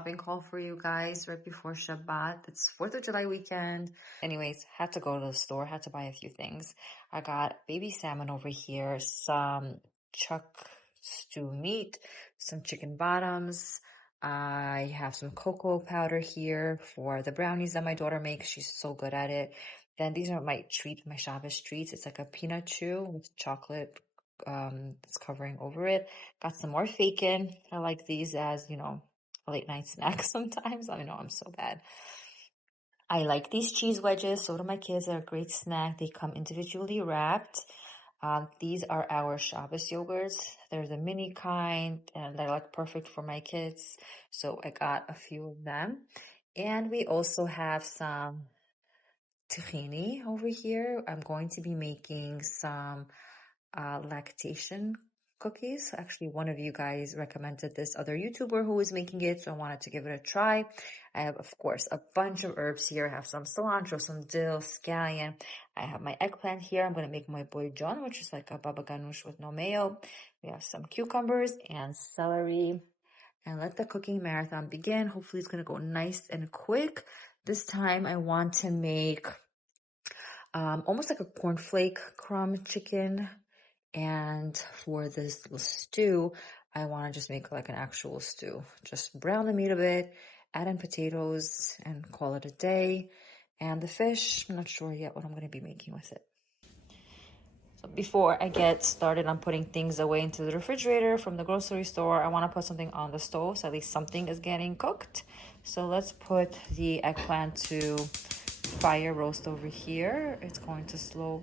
shopping haul for you guys right before Shabbat. It's 4th of July weekend. Anyways, had to go to the store, had to buy a few things. I got baby salmon over here, some chuck stew meat, some chicken bottoms. I have some cocoa powder here for the brownies that my daughter makes. She's so good at it. Then these are my treats, my Shabbos treats. It's like a peanut chew with chocolate that's covering over it. Got some more bacon. I like these as, a late night snack sometimes. I know I'm so bad. I like these cheese wedges. So do my kids. They're a great snack. They come individually wrapped. These are our Shabbos yogurts. They're the mini kind and they're like perfect for my kids. So I got a few of them. And we also have some tahini over here. I'm going to be making some lactation cookies. Actually, one of you guys recommended this other YouTuber who was making it, so I wanted to give it a try. I have, of course, a bunch of herbs here. I have some cilantro, some dill, scallion. I have my eggplant here. I'm going to make my boy John, which is like a baba ganoush with no mayo. We have some cucumbers and celery. And let the cooking marathon begin. Hopefully it's going to go nice and quick. This time I want to make almost like a cornflake crumb chicken. And for this little stew, I want to just make like an actual stew. Just brown the meat a bit, add in potatoes, and call it a day. And the fish, I'm not sure yet what I'm going to be making with it. So before I get started on putting things away into the refrigerator from the grocery store, I want to put something on the stove so at least something is getting cooked. So let's put the eggplant to fire roast over here. It's going to slow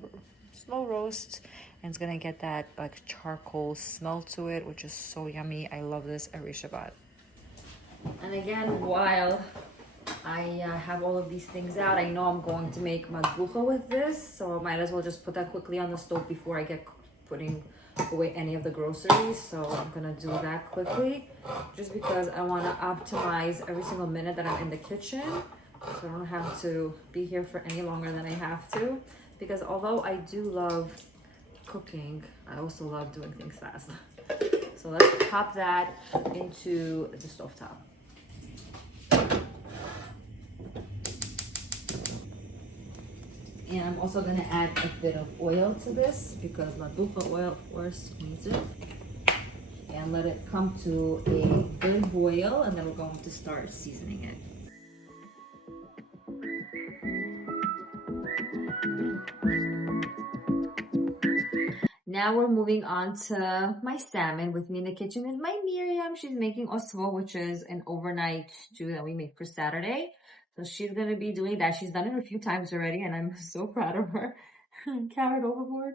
roast, and it's gonna get that like charcoal smell to it, which is so yummy. I love this every Shabbat. And again, while I have all of these things out, I know I'm going to make madbucha with this, so I might as well just put that quickly on the stove before I get putting away any of the groceries. So I'm gonna do that quickly, just because I want to optimize every single minute that I'm in the kitchen, so I don't have to be here for any longer than I have to. Because although I do love cooking, I also love doing things fast. So let's pop that into the stovetop. And I'm also going to add a bit of oil to this because madbucha oil, of course, needs it. And let it come to a good boil, and then we're going to start seasoning it. Now we're moving on to my salmon. With me in the kitchen is my Miriam. She's making osvo, which is an overnight stew that we make for Saturday. So she's going to be doing that. She's done it a few times already, and I'm so proud of her. Carrot overboard.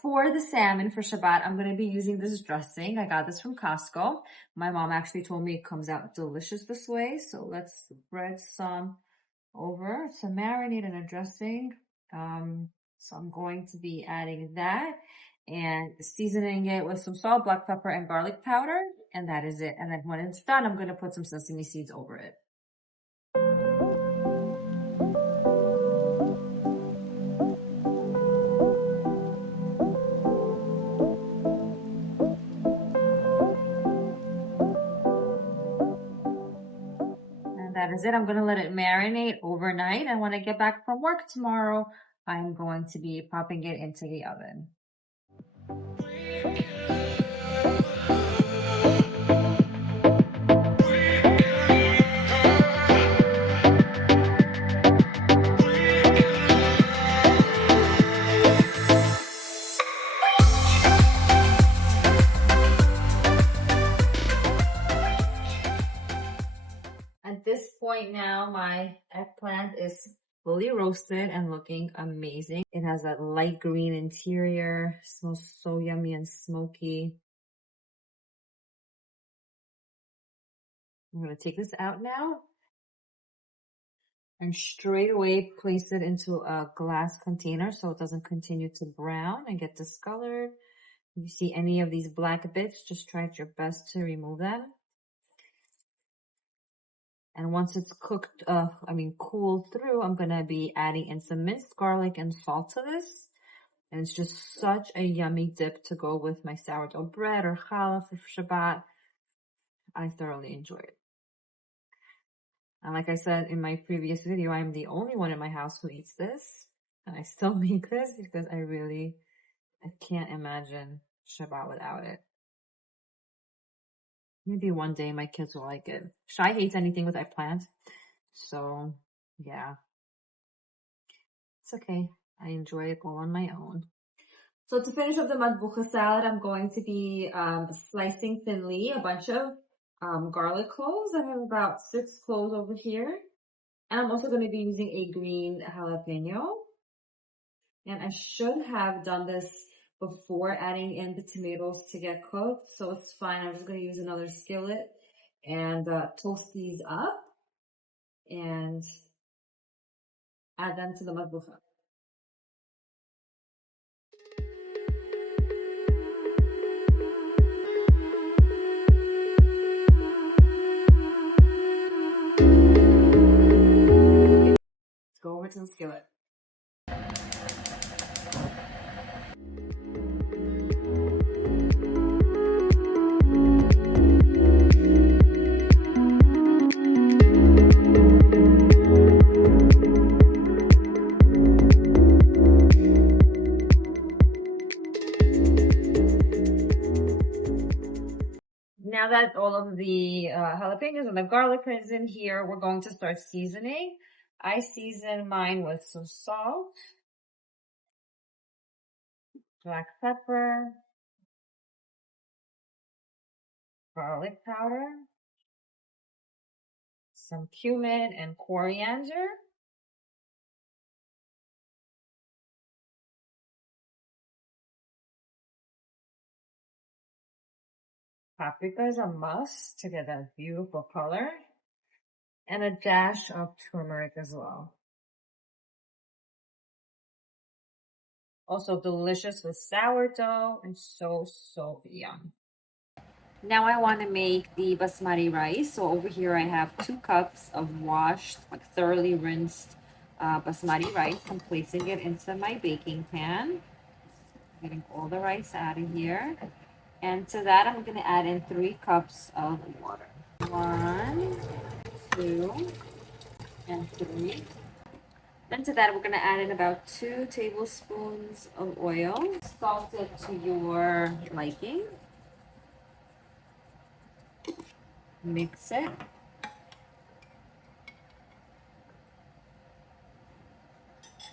For the salmon for Shabbat, I'm going to be using this dressing. I got this from Costco. My mom actually told me it comes out delicious this way. So let's spread some over to marinate in a dressing. So I'm going to be adding that and seasoning it with some salt, black pepper, and garlic powder. And that is it. And then when it's done, I'm going to put some sesame seeds over it. And that is it. I'm going to let it marinate overnight. And when I get back from work tomorrow, I'm going to be popping it into the oven. At this point now, my eggplant is fully roasted and looking amazing. It has that light green interior. It smells so yummy and smoky. I'm going to take this out now and straight away place it into a glass container so it doesn't continue to brown and get discolored. If you see any of these black bits, just try your best to remove them. And once it's cooked, cooled through, I'm going to be adding in some minced garlic and salt to this. And it's just such a yummy dip to go with my sourdough bread or challah for Shabbat. I thoroughly enjoy it. And like I said in my previous video, I'm the only one in my house who eats this. And I still make this because I can't imagine Shabbat without it. Maybe one day my kids will like it. Shai hates anything with eggplant. So, yeah. It's okay. I enjoy it all on my own. So to finish up the matbucha salad, I'm going to be slicing thinly a bunch of garlic cloves. I have about 6 cloves over here. And I'm also going to be using a green jalapeno. And I should have done this before adding in the tomatoes to get cooked. So it's fine. I'm just going to use another skillet and toast these up and add them to the matbucha. Let's go over to the skillet. Now that all of the jalapenos and the garlic is in here, we're going to start seasoning. I season mine with some salt, black pepper, garlic powder, some cumin and coriander. Paprika is a must to get that beautiful color. And a dash of turmeric as well. Also delicious with sourdough and so yum. Now I want to make the basmati rice. So over here I have 2 cups of washed, like thoroughly rinsed basmati rice. I'm placing it into my baking pan. Getting all the rice out of here. And to that I'm going to add in 3 cups of water. 1, 2, and 3. Then to that, we're going to add in about 2 tablespoons of oil. Salt it to your liking. Mix it.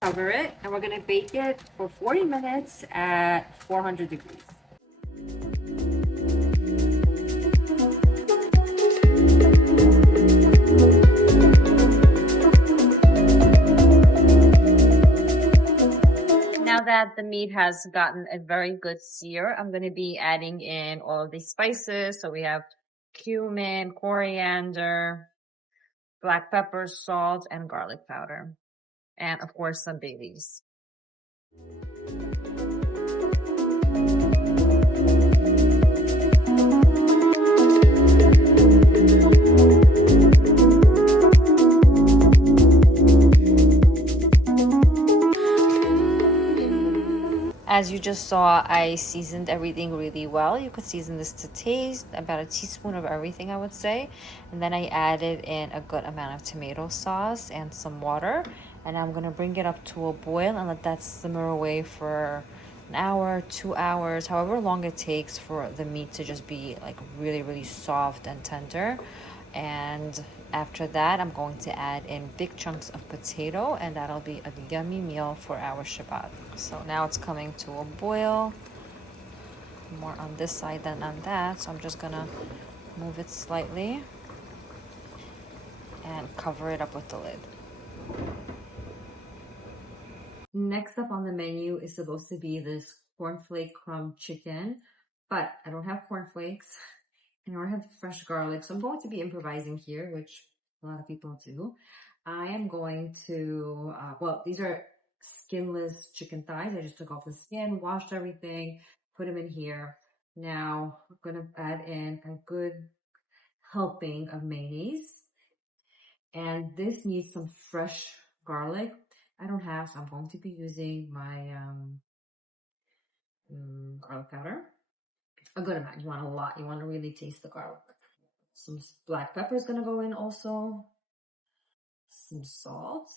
Cover it, and we're going to bake it for 40 minutes at 400 degrees. Now that the meat has gotten a very good sear, I'm going to be adding in all of these spices. So we have cumin, coriander, black pepper, salt, and garlic powder. And of course, some bay leaves. As you just saw, I seasoned everything really well. You could season this to taste, about a teaspoon of everything, I would say. And then I added in a good amount of tomato sauce and some water. And I'm gonna bring it up to a boil and let that simmer away for an hour, 2 hours, however long it takes for the meat to just be like really soft and tender. And after that, I'm going to add in big chunks of potato, and that'll be a yummy meal for our Shabbat. So now it's coming to a boil, more on this side than on that. So I'm just gonna move it slightly and cover it up with the lid. Next up on the menu is supposed to be this cornflake crumb chicken, but I don't have cornflakes. And I have fresh garlic, so I'm going to be improvising here, which a lot of people do. I am going to, well, these are skinless chicken thighs. I just took off the skin, washed everything, put them in here. Now I'm going to add in a good helping of mayonnaise. And this needs some fresh garlic. I don't have, so I'm going to be using my garlic powder. A good amount. You want a lot. You want to really taste the garlic. Some black pepper is going to go in also. some salt.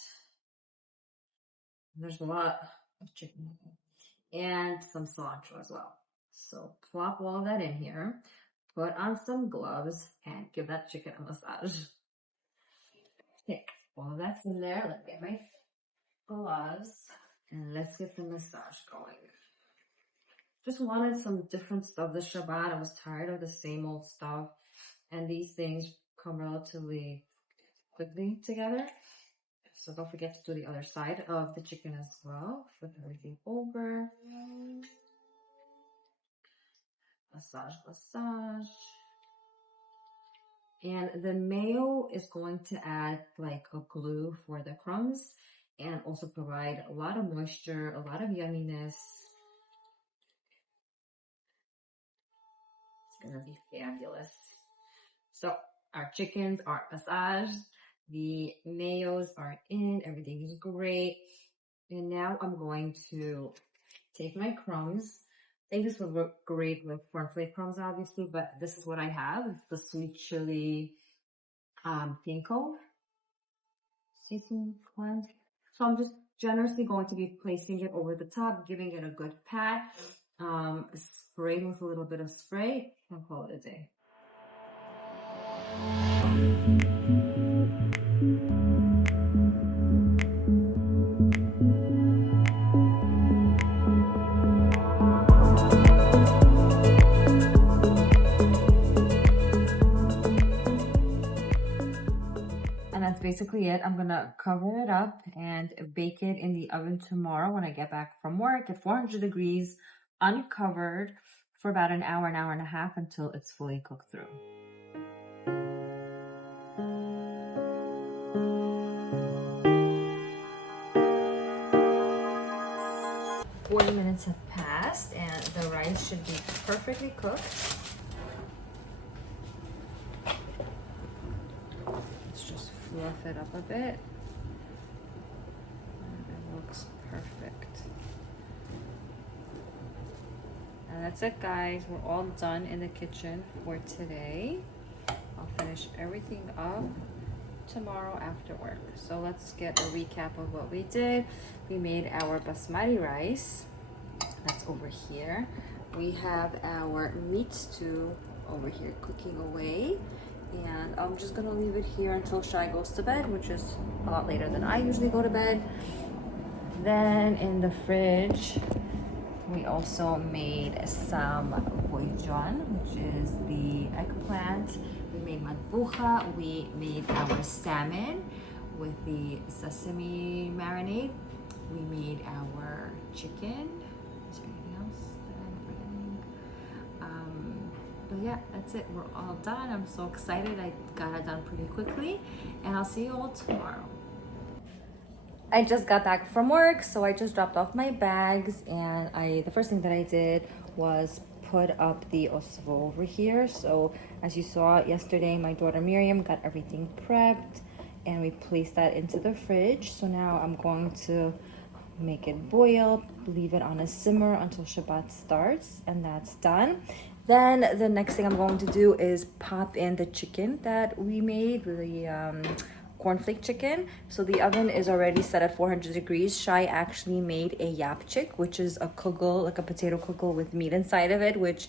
There's a lot of chicken and some cilantro as well. So plop all of that in here, put on some gloves, and give that chicken a massage. Okay, all of that's in there. Let me get my gloves and let's get the massage going. Just wanted some different stuff this Shabbat. I was tired of the same old stuff, and these things come relatively quickly together. So don't forget to do the other side of the chicken as well. Flip everything over. Massage, massage. And the mayo is going to add like a glue for the crumbs and also provide a lot of moisture, a lot of yumminess. It's gonna be fabulous. So our chickens are massaged. The mayos are in, everything is great. And now I'm going to take my crumbs. I think this would work great with cornflake crumbs, obviously, but this is what I have. It's the sweet chili pinko seasoning blend. So I'm just generously going to be placing it over the top, giving it a good pat, spraying with a little bit of spray, and call it a day. Basically it. I'm gonna cover it up and bake it in the oven tomorrow when I get back from work at 400 degrees, uncovered, for about an hour and a half until it's fully cooked through. 40 minutes have passed and the rice should be perfectly cooked. Fluff it up a bit, and it looks perfect. And that's it, guys. We're all done in the kitchen for today. I'll finish everything up tomorrow after work. So let's get a recap of what we did. We made our basmati rice. That's over here. We have our meat stew over here cooking away. And I'm just gonna leave it here until Shai goes to bed, which is a lot later than I usually go to bed. Then in the fridge, we also made some boijon, which is the eggplant. We made matbucha. We made our salmon with the sesame marinade. We made our chicken. Is there anything else that I'm forgetting? But yeah, that's it. We're all done. I'm so excited. I got it done pretty quickly, and I'll see you all tomorrow. I just got back from work, so I just dropped off my bags, and the first thing that I did was put up the osvo over here. So as you saw yesterday, my daughter Miriam got everything prepped, and we placed that into the fridge. So now I'm going to make it boil, leave it on a simmer until Shabbat starts, and that's done. Then the next thing I'm going to do is pop in the chicken that we made, the cornflake chicken. So the oven is already set at 400 degrees. Shai actually made a yapchik, which is a kugel, like a potato kugel with meat inside of it, which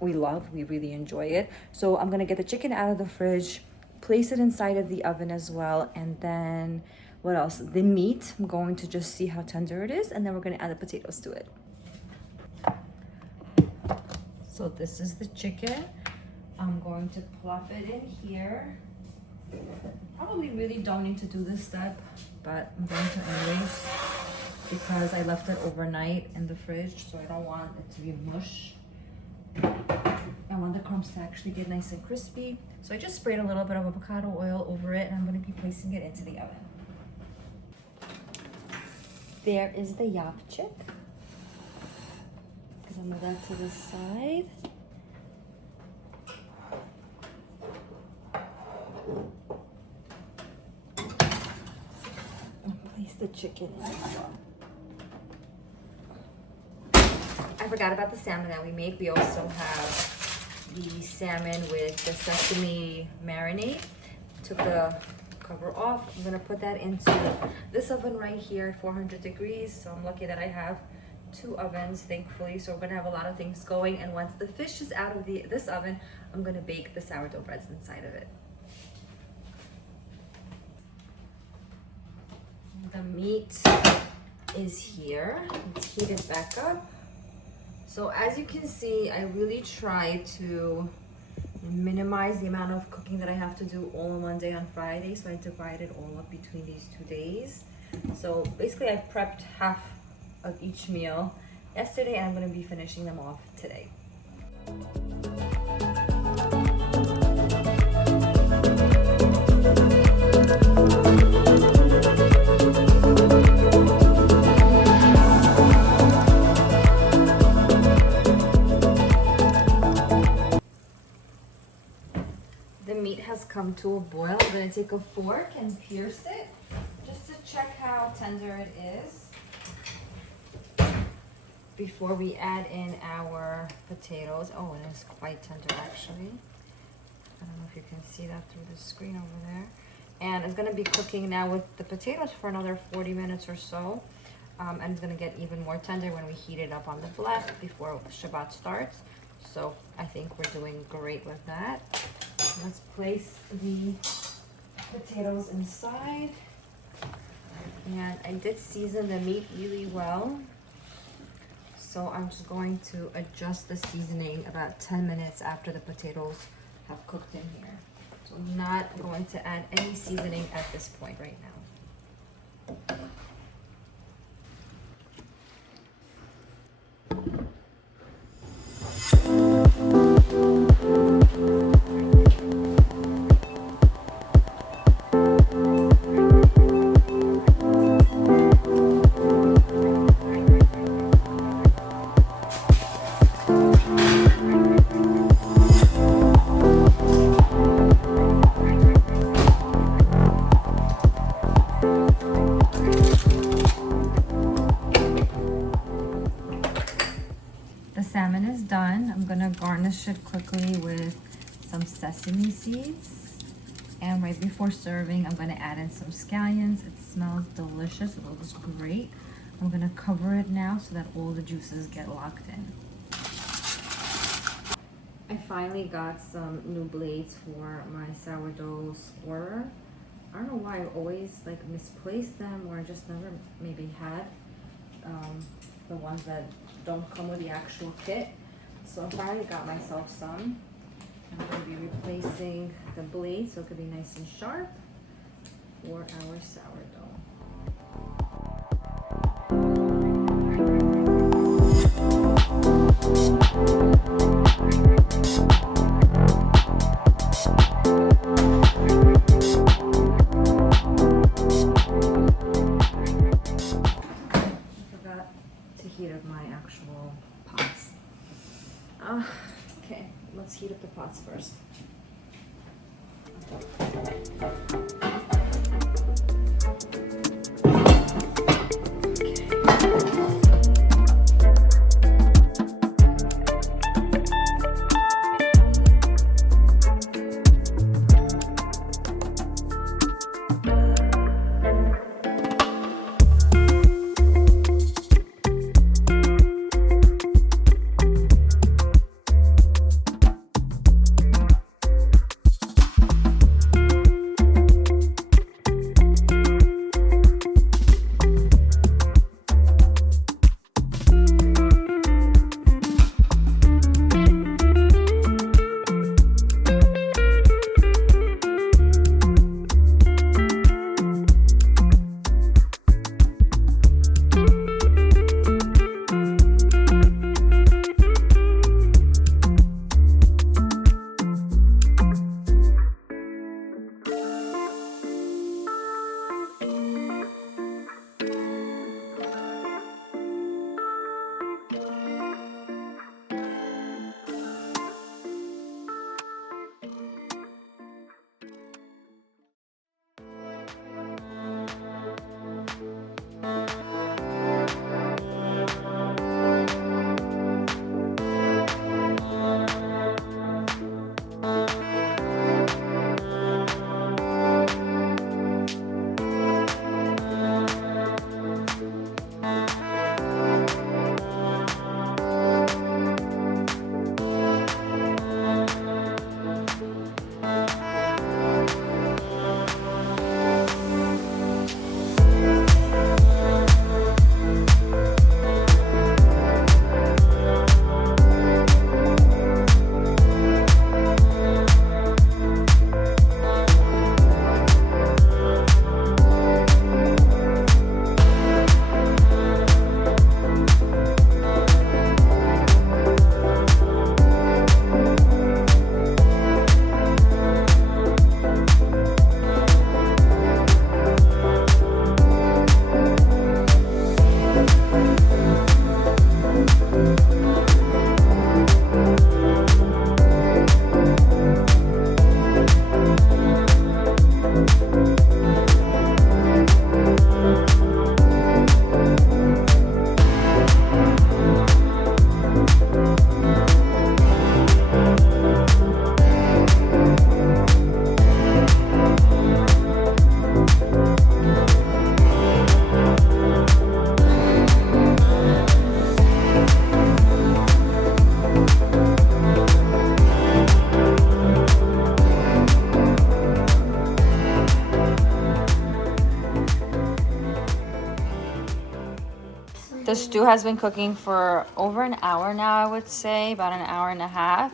we love. We really enjoy it. So I'm gonna get the chicken out of the fridge, place it inside of the oven as well, and then what else? The meat, I'm going to just see how tender it is, and then we're gonna add the potatoes to it. So this is the chicken. I'm going to plop it in here. Probably really don't need to do this step, but I'm going to anyways because I left it overnight in the fridge, so I don't want it to be mush. I want the crumbs to actually get nice and crispy. So I just sprayed a little bit of avocado oil over it, and I'm going to be placing it into the oven. There is the yapchik. Gonna move that to the side. And place the chicken in. I forgot about the salmon that we made. We also have the salmon with the sesame marinade. Took the cover off. I'm gonna put that into this oven right here at 400 degrees. So I'm lucky that I have 2 ovens, thankfully. So we're gonna have a lot of things going. And once the fish is out of this oven, I'm gonna bake the sourdough breads inside of it. The meat is here. Let's heat it back up. So as you can see, I really try to minimize the amount of cooking that I have to do all in one day on Friday. So I divide it all up between these 2 days. So basically I prepped half of each meal yesterday and I'm going to be finishing them off today. The meat has come to a boil. I'm going to take a fork and pierce it just to check how tender it is before we add in our potatoes. Oh, it is quite tender actually. I don't know if you can see that through the screen over there. And it's going to be cooking now with the potatoes for another 40 minutes or so. And it's going to get even more tender when we heat it up on the blast before Shabbat starts. So I think we're doing great with that. Let's place the potatoes inside. And I did season the meat really well. So I'm just going to adjust the seasoning about 10 minutes after the potatoes have cooked in here. So I'm not going to add any seasoning at this point right now. Salmon is done. I'm gonna garnish it quickly with some sesame seeds. And right before serving, I'm gonna add in some scallions. It smells delicious, it looks great. I'm gonna cover it now so that all the juices get locked in. I finally got some new blades for my sourdough scorer. I don't know why I always like misplace them, or I just never maybe had the ones that don't come with the actual kit. So I finally got myself some. I'm going to be replacing the blade so it could be nice and sharp for our sourdough. Heat up my actual pots. Okay, let's heat up the pots first. The stew has been cooking for over an hour now, I would say, about an hour and a half.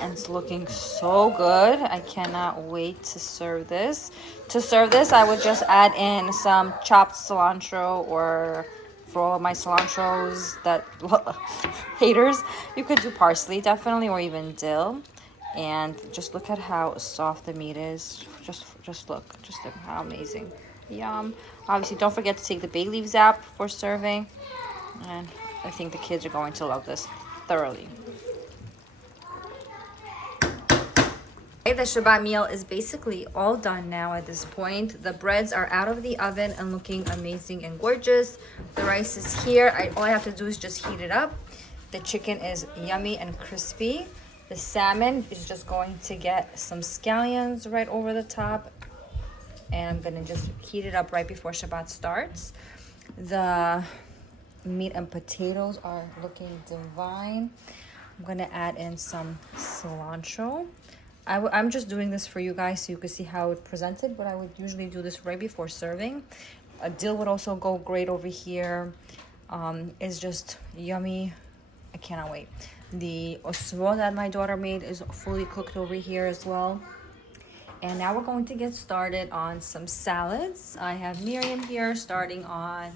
And it's looking so good. I cannot wait to serve this. To serve this, I would just add in some chopped cilantro, or for all of my cilantros that haters, you could do parsley definitely, or even dill. And just look at how soft the meat is. Just look how amazing. Yum. Obviously, don't forget to take the bay leaves out before serving. And I think the kids are going to love this thoroughly. Okay, the Shabbat meal is basically all done now at this point. The breads are out of the oven and looking amazing and gorgeous. The rice is here. All I have to do is just heat it up. The chicken is yummy and crispy. The salmon is just going to get some scallions right over the top. And I'm gonna just heat it up right before Shabbat starts. The meat and potatoes are looking divine. I'm gonna add in some cilantro. I'm just doing this for you guys so you can see how it's presented, but I would usually do this right before serving. A dill would also go great over here. It's just yummy. I cannot wait. The osvo that my daughter made is fully cooked over here as well. And now we're going to get started on some salads. I have Miriam here starting on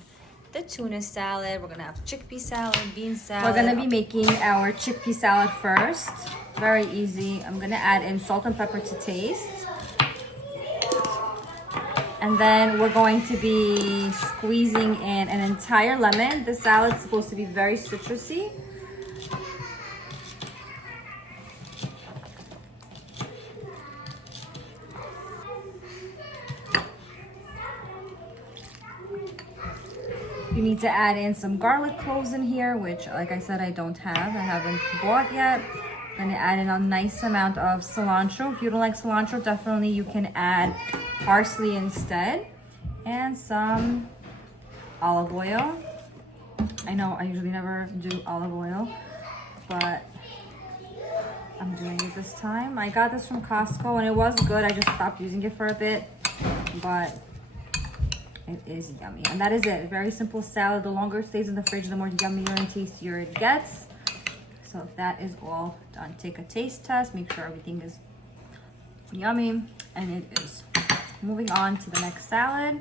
the tuna salad. We're gonna have chickpea salad, bean salad. We're gonna be making our chickpea salad first. Very easy. I'm gonna add in salt and pepper to taste. And then we're going to be squeezing in an entire lemon. The salad's supposed to be very citrusy. You need to add in some garlic cloves in here, which, like I said, I don't have. I haven't bought yet. I'm gonna add in a nice amount of cilantro. If you don't like cilantro, definitely you can add parsley instead. And some olive oil. I know I usually never do olive oil, but I'm doing it this time. I got this from Costco and it was good. I just stopped using it for a bit, but it is yummy. And that is it. Very simple salad. The longer it stays in the fridge, the more yummier and tastier it gets. So that is all done. Take a taste test. Make sure everything is yummy. And it is. Moving on to the next salad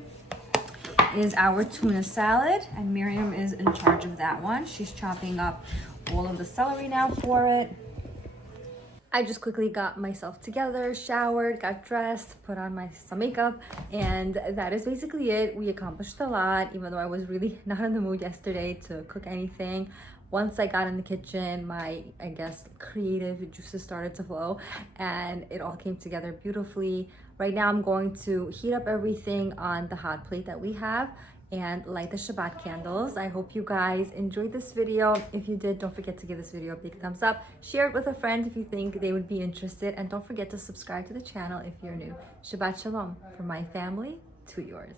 is our tuna salad. And Miriam is in charge of that one. She's chopping up all of the celery now for it. I just quickly got myself together, showered, got dressed, put on some makeup, and that is basically it. We accomplished a lot, even though I was really not in the mood yesterday to cook anything. Once I got in the kitchen, my, I guess, creative juices started to flow, and it all came together beautifully. Right now, I'm going to heat up everything on the hot plate that we have and light the Shabbat candles. I hope you guys enjoyed this video. If you did, don't forget to give this video a big thumbs up. Share it with a friend if you think they would be interested. And don't forget to subscribe to the channel if you're new. Shabbat Shalom from my family to yours.